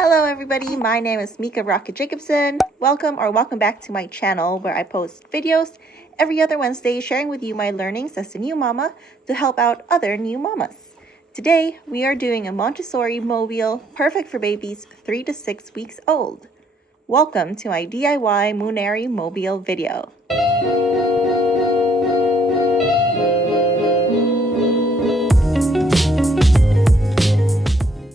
Hello everybody, my name is Mika Rocket Jacobson. Welcome back to my channel where I post videos every other Wednesday sharing with you my learnings as a new mama to help out other new mamas. Today we are doing a Montessori Mobile perfect for babies 3 to 6 weeks old. Welcome to my DIY Munari Mobile video.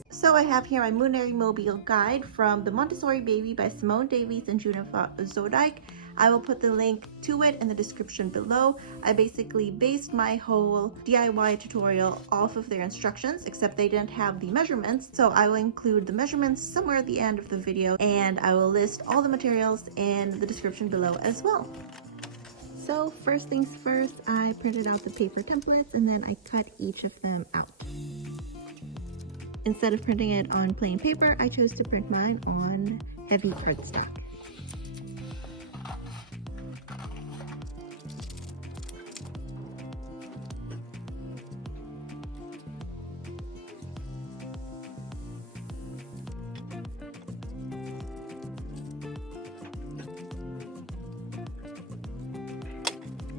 So I have here my Munari Mobile guide from the Montessori Baby by Simone, Davies, and Junnifa Uzodike. I will put the link to it in the description below. I basically based my whole DIY tutorial off of their instructions, except they didn't have the measurements. So I will include the measurements somewhere at the end of the video, and I will list all the materials in the description below as well. So first things first, I printed out the paper templates and then I cut each of them out. Instead of printing it on plain paper, I chose to print mine on heavy cardstock.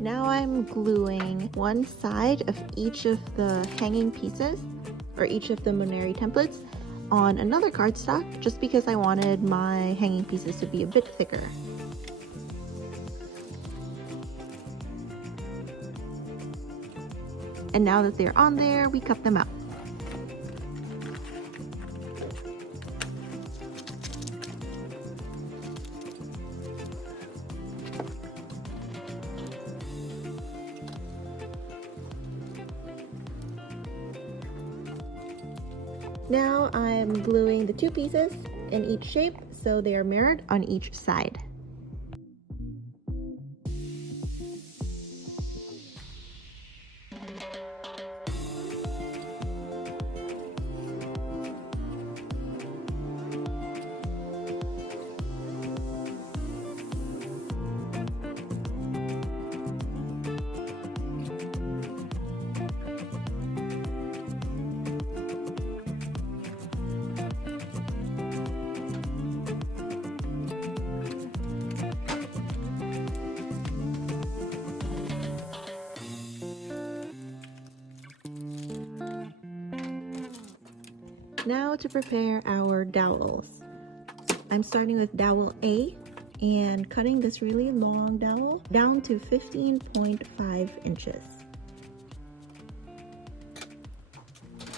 Now I'm gluing one side of each of the hanging pieces or each of the Munari templates on another cardstock just because I wanted my hanging pieces to be a bit thicker. And now that they're on there, we cut them out. Now I'm gluing the two pieces in each shape so they are mirrored on each side. Now to prepare our dowels. I'm starting with dowel A and cutting this really long dowel down to 15.5 inches.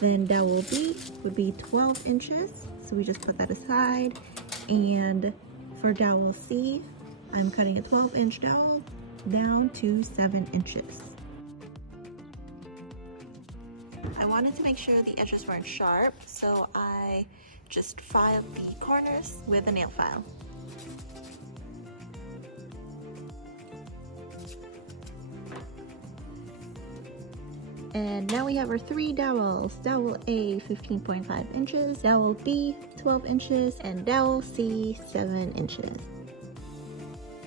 Then dowel B would be 12 inches, so we just put that aside. And for dowel C, I'm cutting a 12-inch dowel down to 7 inches. I wanted to make sure the edges weren't sharp, so I just filed the corners with a nail file. And now we have our three dowels. Dowel A 15.5 inches, dowel B 12 inches, and dowel C 7 inches.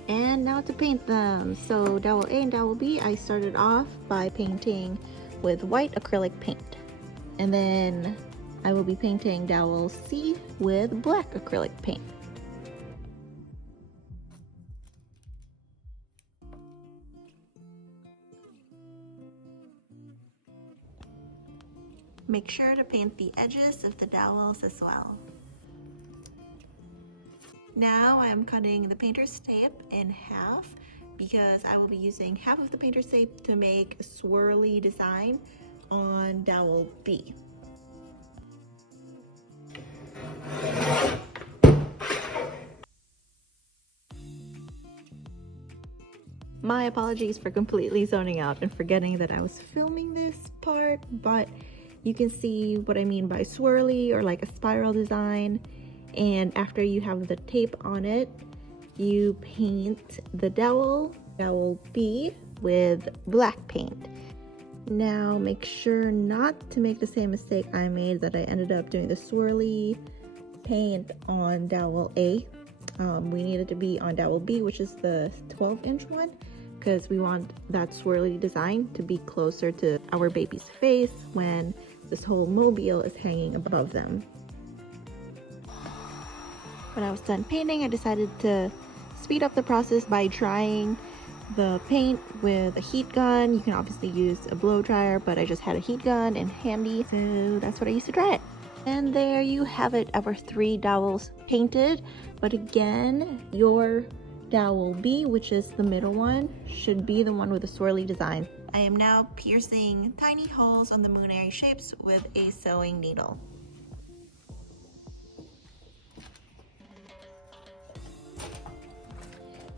And now to paint them. So dowel A and dowel B, I started off by painting with white acrylic paint, and then I will be painting dowel C with black acrylic paint. Make sure to paint the edges of the dowels as well. Now I am cutting the painter's tape in half because I will be using half of the painter's tape to make a swirly design on dowel B. My apologies for completely zoning out and forgetting that I was filming this part, but you can see what I mean by swirly or like a spiral design. And after you have the tape on it, you paint the dowel B with black paint. Now make sure not to make the same mistake I made that I ended up doing the swirly paint on dowel A. We need it to be on dowel B, which is the 12-inch one, because we want that swirly design to be closer to our baby's face when this whole mobile is hanging above them. When I was done painting, I decided to speed up the process by drying the paint with a heat gun. You can obviously use a blow dryer, but I just had a heat gun and handy, so that's what I used to dry it. And there you have it, our 3 dowels painted. But again, your dowel B, which is the middle one, should be the one with the swirly design. I am now piercing tiny holes on the Munari shapes with a sewing needle.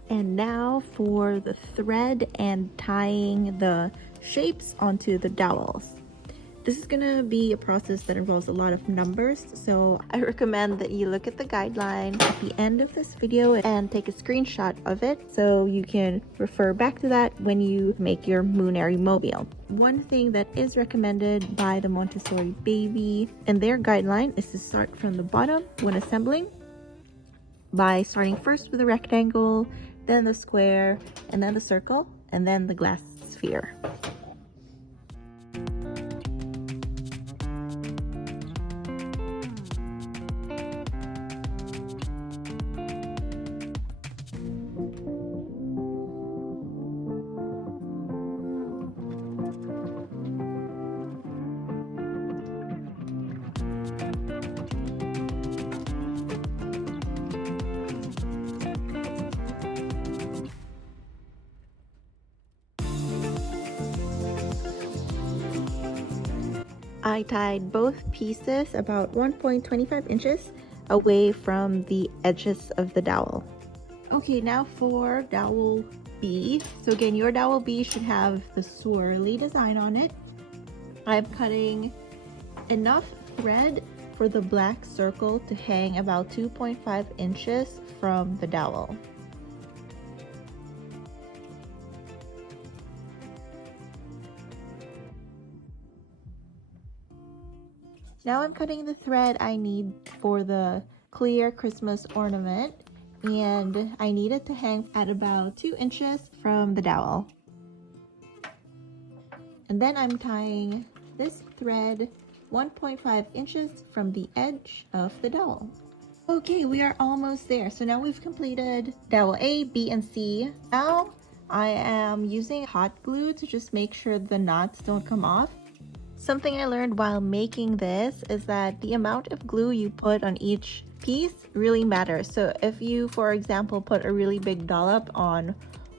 And now for the thread and tying the shapes onto the dowels. This is gonna be a process that involves a lot of numbers, so I recommend that you look at the guideline at the end of this video and take a screenshot of it so you can refer back to that when you make your Munari Mobile. One thing that is recommended by the Montessori Baby in their guideline is to start from the bottom when assembling by starting first with a rectangle, then the square, and then the circle, and then the glass sphere. I tied both pieces about 1.25 inches away from the edges of the dowel. Okay, now for dowel B. So again, your dowel B should have the swirly design on it. I'm cutting enough thread for the black circle to hang about 2.5 inches from the dowel. Now I'm cutting the thread I need for the clear Christmas ornament, and I need it to hang at about 2 inches from the dowel. And then I'm tying this thread 1.5 inches from the edge of the dowel. Okay, we are almost there. So now we've completed dowel A, B, and C. Now I am using hot glue to just make sure the knots don't come off. Something I learned while making this is that the amount of glue you put on each piece really matters. So if you, for example, put a really big dollop on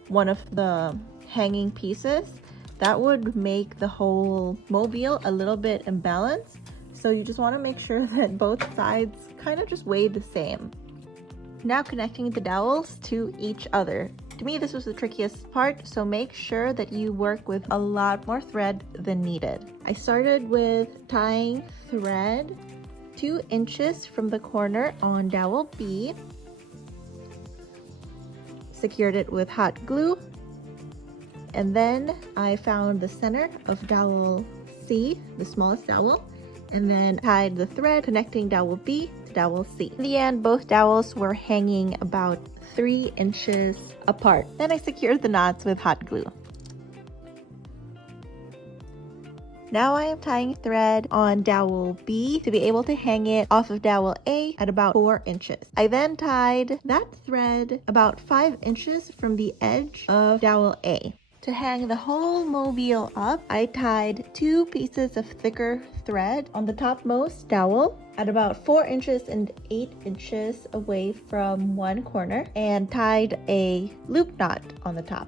one of the hanging pieces, that would make the whole mobile a little bit imbalanced. So you just want to make sure that both sides kind of just weigh the same. Now connecting the dowels to each other. To me, this was the trickiest part, so make sure that you work with a lot more thread than needed. I started with tying thread 2 inches from the corner on dowel B, secured it with hot glue, and then I found the center of dowel C, the smallest dowel, and then tied the thread connecting dowel B to dowel C. In the end, both dowels were hanging about 3 inches apart. Then I secured the knots with hot glue. Now I am tying thread on dowel B to be able to hang it off of dowel A at about 4 inches. I then tied that thread about 5 inches from the edge of dowel A. To hang the whole mobile up, I tied 2 pieces of thicker thread on the topmost dowel at about 4 inches and 8 inches away from one corner and tied a loop knot on the top.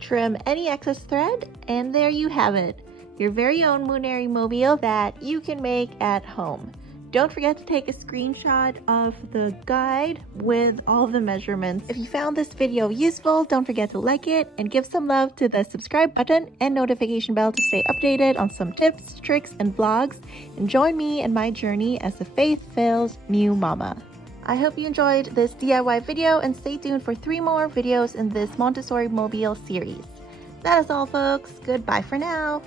Trim any excess thread, and there you have it, your very own Munari Mobile that you can make at home. Don't forget to take a screenshot of the guide with all the measurements. If you found this video useful, don't forget to like it and give some love to the subscribe button and notification bell to stay updated on some tips, tricks, and vlogs, and join me in my journey as a faith-filled new mama. I hope you enjoyed this DIY video and stay tuned for 3 more videos in this Montessori Mobile series. That is all, folks. Goodbye for now.